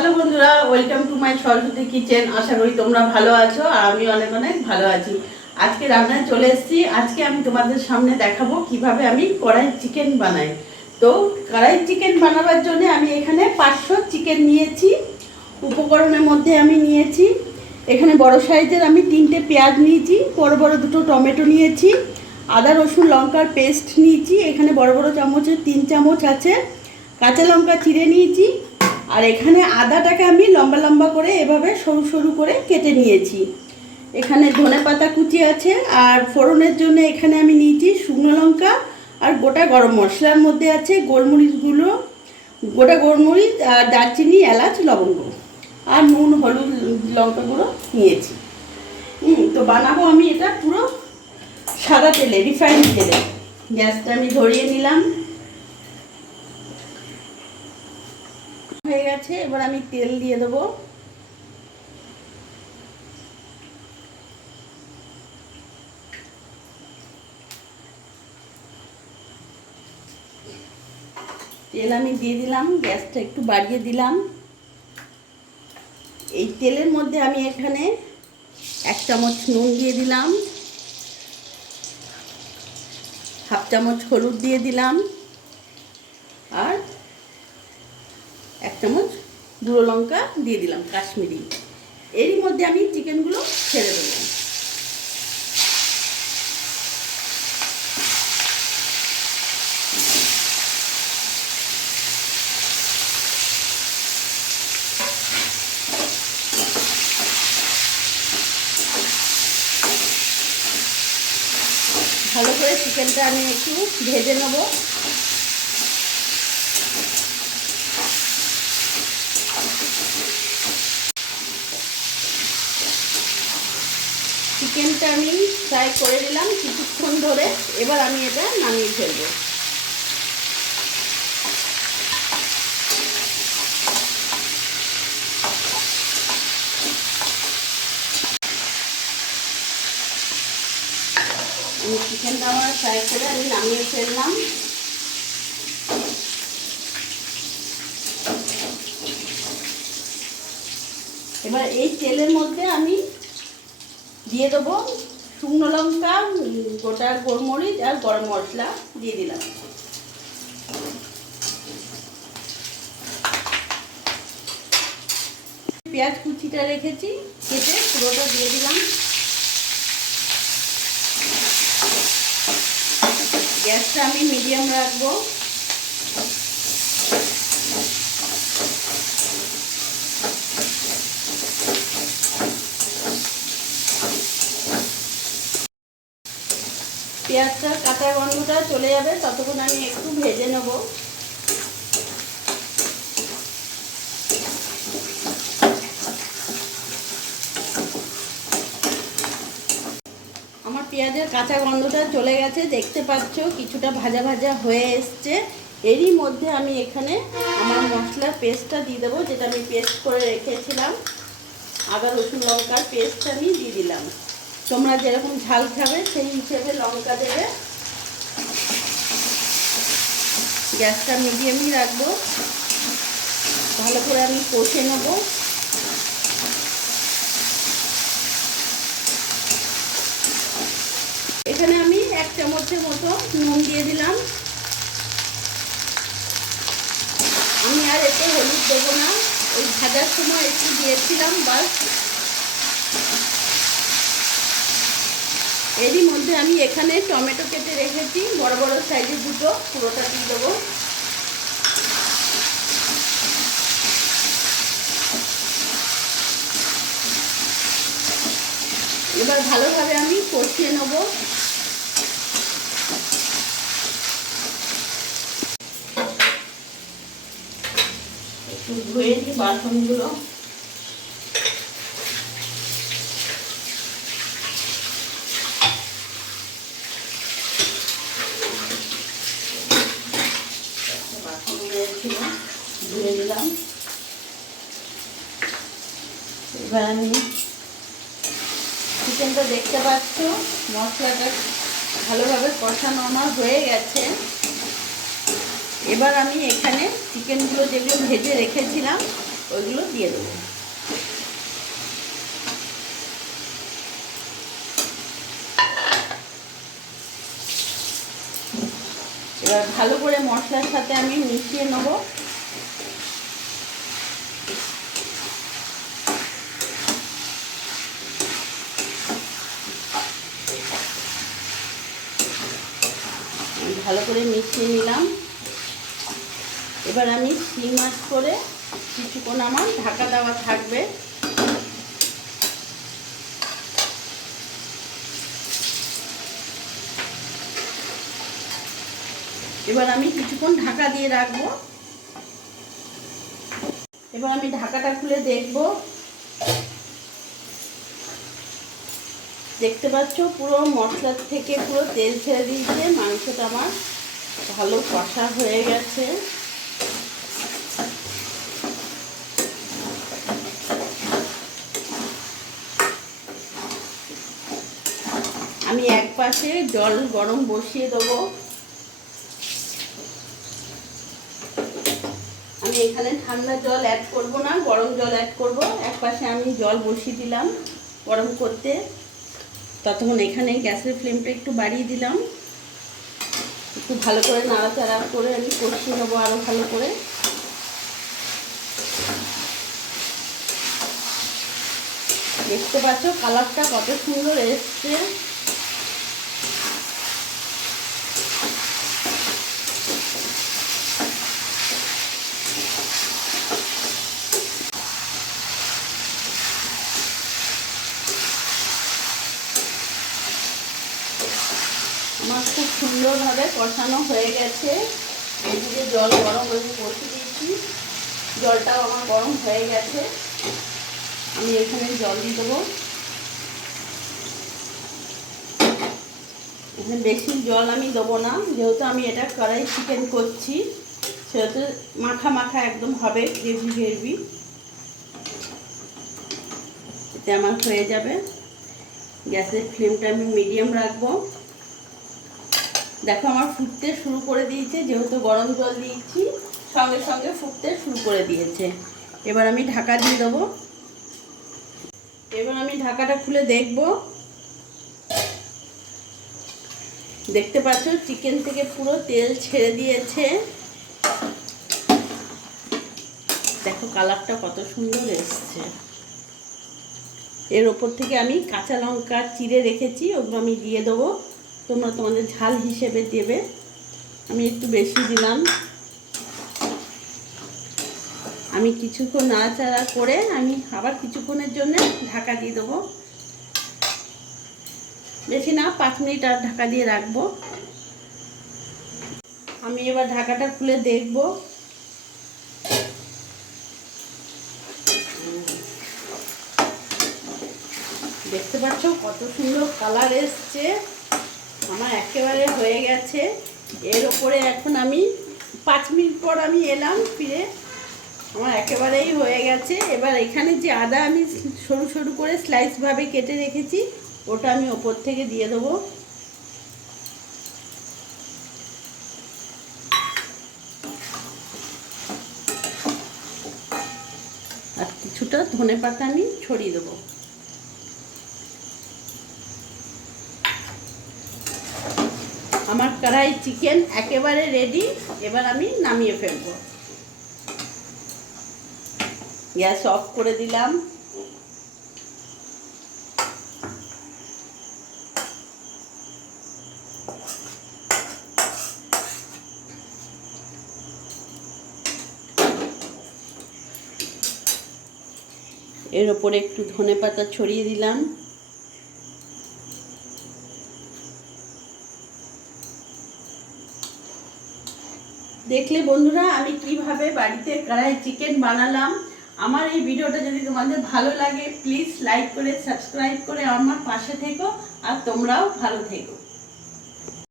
Hello বন্ধুরা welcome to my Saraswati kitchen আশা করি তোমরা ভালো আছো আর আমি অনেক অনেক ভালো আছি। আজকে রান্নায় চলে এসেছি। আজকে আমি তোমাদের সামনে দেখাবো কীভাবে আমি কড়াই চিকেন বানাই। তো কড়াই চিকেন বানাবার জন্য আমি এখানে পাঁচশো চিকেন নিয়েছি। উপকরণের মধ্যে আমি নিয়েছি। এখানে বড় সাইজের আমি তিনটে পেঁয়াজ নিয়েছি, বড় বড় দুটো টমেটো নিয়েছি, আদা, রসুন, লঙ্কার পেস্ট নিয়েছি। এখানে বড় বড় চামচের তিন চামচ আছে। কাঁচা লঙ্কা চিড়ে নিয়েছি। আর এখানে আদাটাকে আমি লম্বা লম্বা করে এভাবে সরু সরু করে কেটে নিয়েছি। এখানে ধনে পাতা কুচি আছে আর ফোড়নের জন্য এখানে আমি নিয়েছি শুকনো লঙ্কা আর গোটা গরম মশলার মধ্যে আছে গোলমরিচগুলো, গোটা গোলমরিচ, আর দারচিনি, এলাচ, লবঙ্গ আর নুন, হলুদ লঙ্কাগুলো নিয়েছি। তো বানাবো আমি এটা পুরো সাদা তেলে রিফাইন তেলে। গ্যাসটা আমি ধরিয়ে নিলাম। হয়ে গেছে, এবার আমি তেল দিয়ে দেবো। তেল আমি দিয়ে দিলাম, গ্যাসটা একটু বাড়িয়ে দিলাম। এই তেলের মধ্যে আমি এখানে এক চামচ নুন দিয়ে দিলাম, হাফ চামচ হলুদ দিয়ে দিলাম, আর চামচ গুঁড়ো লঙ্কা দিয়ে দিলাম, কাশ্মীরি। এরই মধ্যে আমি চিকেনগুলো ছেড়ে দেবো। ভালো করে চিকেনটা আমি একটু ভেজে নেব। চিকেনটা আমি ফ্রাই করে দিলাম কিছুক্ষণ ধরে। এবার আমি এটা নামিয়ে ফেলব। আমি চিকেনটা আমার ফ্রাই করে আমি নামিয়ে ফেললাম। এবার এই তেলের মধ্যে আমি দিয়ে দেবো শুকনো লঙ্কা, গোটা গোলমরিচ আর গরম মশলা দিয়ে দিলাম। পেঁয়াজ কুচিটা রেখেছি, কেটে পুরোটা দিয়ে দিলাম। গ্যাসটা আমি মিডিয়াম রাখব। পেঁয়াজটা, কাঁচা গন্ধটা চলে যাবে, ততক্ষণ আমি একটু ভেজে নেব। আমার পেঁয়াজের কাঁচা গন্ধটা চলে গেছে, দেখতে পাচ্ছ কিছুটা ভাজা ভাজা হয়ে এসছে। এরই মধ্যে আমি এখানে আমার মশলার পেস্টটা দিয়ে দেবো, যেটা আমি পেস্ট করে রেখেছিলাম। আদা, রসুন, লঙ্কার পেস্ট আমি দিয়ে দিলাম। তোমরা যেরকম ঝাল খাবে, সেই হিসেবে লঙ্কা দেবে। গ্যাসটা মিডিয়ামই রাখব। ভালো করে আমি কষে নেব। এখানে আমি এক চামচের মতো নুন দিয়ে দিলাম। আমি আর এতে হলুদ দেবো না। ওই ভাজার সময় একটু দিয়েছিলাম, বাস। এরই মধ্যে আমি এখানে টমেটো কেটে রেখেছি, বড় বড় সাইজের দুটো, পুরোটা দিয়ে দেবো। এবার ভালোভাবে আমি কষিয়ে নেব। একটু ধুয়ে নিই বাসনগুলো বাসন রয়েছিল ধুয়ে নিলাম এবার চিকেনটা দেখতে পাচ্ছ? মশলাটা ভালোভাবে কষানো আমার হয়ে গেছে। এবার আমি এখানে চিকেনগুলো যেগুলো ভেজে রেখেছিলাম ওইগুলো দিয়ে দেবো। এবার ভালো করে মশলার সাথে আমি মিশিয়ে নেব। ভালো করে মিশিয়ে নিলাম। এবার আমি সিম মাছ করে কিছুক্ষণ আমার ঢাকা দেওয়া থাকবে। এবার আমি কিছুক্ষণ ঢাকা দিয়ে রাখব। এবার আমি ঢাকাটা খুলে দেখব। দেখতে পাচ্ছ, পুরো মশলার থেকে পুরো তেল ছেড়ে দিয়েছে। মাংসটা আমার ভালো কষা হয়ে গেছে। আমি এক পাশে জল গরম বসিয়ে দেবো। আমি এখানে ঠান্ডা জল অ্যাড করব না, গরম জল অ্যাড করব। এক পাশে আমি জল বসিয়ে দিলাম গরম করতে। ততক্ষণ এখানে গ্যাসের ফ্লেমটা একটু বাড়িয়ে দিলাম। একটু ভালো করে নাড়াচাড়া করে আমি কষিয়ে নেব আরও ভালো করে। দেখতে পাচ্ছ কালারটা কত সুন্দর এসছে আমার খুব সুন্দরভাবে কষানো হয়ে গেছে। এদিকে জল গরম করে বসে দিয়েছি। জলটাও আমার গরম হয়ে গেছে। আমি এখানে জল দিয়ে দেবো। এখানে বেশি জল আমি দেবো না। যেহেতু আমি এটা কড়াই চিকেন করছি, সেহেতু মাখা মাখা একদম হবে গ্রেভি গ্রেভি। এতে আমার হয়ে যাবে। গ্যাসের ফ্লেমটা আমি মিডিয়াম রাখব। দেখো, আমার ফুটতে শুরু করে দিয়েছে, যেহেতু গরম জল দিয়েছি, সঙ্গে সঙ্গে ফুটতে শুরু করে দিয়েছে। এবার আমি ঢাকা দিয়ে দেবো। এবার আমি ঢাকাটা খুলে দেখব। দেখতে পাচ্ছ, চিকেন থেকে পুরো তেল ছেড়ে দিয়েছে। দেখো, কালারটা কত সুন্দর এসছে। এর ওপর থেকে আমি কাঁচা লঙ্কা চিড়ে রেখেছি, ওগুলো আমি দিয়ে দেবো। তোমরা তোমাদের ঝাল হিসেবে দেবে। আমি একটু বেশি দিলাম। আমি কিছুক্ষণ নাড়াচাড়া করে আমি আবার কিছুক্ষণের জন্য ঢাকা দিয়ে দেবো। বেশি না, পাঁচ মিনিট আর ঢাকা দিয়ে রাখব। আমি এবার ঢাকাটা খুলে দেখব। দেখতে পাচ্ছ কত সুন্দর কালার এসছে। আমার একেবারে হয়ে গেছে। এর ওপরে এখন আমি পাঁচ মিনিট পর আমি এলাম ফিরে। আমার একেবারেই হয়ে গেছে। এবার এখানে যে আদা আমি সরু সরু করে স্লাইসভাবে কেটে রেখেছি, ওটা আমি ওপর থেকে দিয়ে দেবো। আর কিছুটা ধনে পাতা আমি ছড়িয়ে দেবো আমার কড়াই চিকেন একেবারে রেডি এবার আমি নামিয়ে ফেলব। গ্যাস অফ করে দিলাম। এর ওপরে একটু ধনে পাতা ছড়িয়ে দিলাম। দেখলে বন্ধুরা, আমি কীভাবে বাড়িতে কড়াই চিকেন বানালাম? আমার এই ভিডিওটা যদি তোমাদের ভালো লাগে প্লিজ লাইক করে সাবস্ক্রাইব করে আমার পাশে থেকো, আর তোমরাও ভালো থেকো।